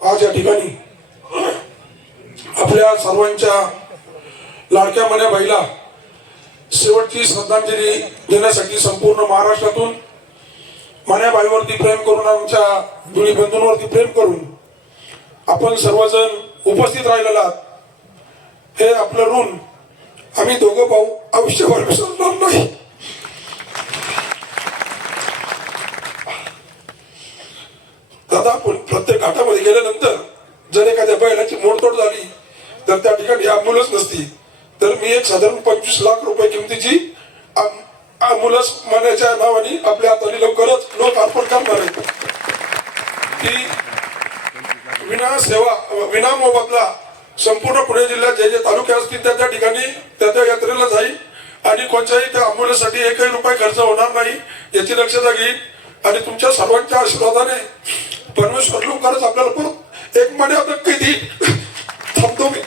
आज या ठिकाणी आपल्या सर्वांच्या लाडक्या मन्याबाईला शेवटची श्रद्धांजली देण्यासाठी संपूर्ण महाराष्ट्रातून मन्याबाईवरती प्रेम करून, आमच्या दोन्ही बंधूंवरती प्रेम करून आपण सर्वजण उपस्थित राहिलेला हे आपलं ऋण आम्ही दोघं भाऊ आयुष्यभर विसरणार नाही. दादा, आपण प्रत्येक घाटामध्ये गेल्यानंतर जर एखाद्या बैलाची मोडतोड झाली तर त्या ठिकाणी ॲम्ब्युलन्स नसती, तर मी एक साधारण 25 लाख रुपये किमतीची ॲम्ब्युलन्स मनाच्या नावाने आपल्या हाताने लवकरच लोक अर्पण करणार आहेत. ती विना मोबदला संपूर्ण पुणे जिल्ह्यात जे जे तालुके असतील त्या ठिकाणी त्या यात्रेला जाईल आणि कोणत्याही त्या ॲम्ब्युलन्ससाठी एकही रुपये खर्च होणार नाही याची दक्षता घेईल. आणि तुमच्या सर्वांच्या आशीर्वादाने परमेश्वर लवकरच आपल्याला परत एक महिन्यात नक्की देईल. थांबतो मी.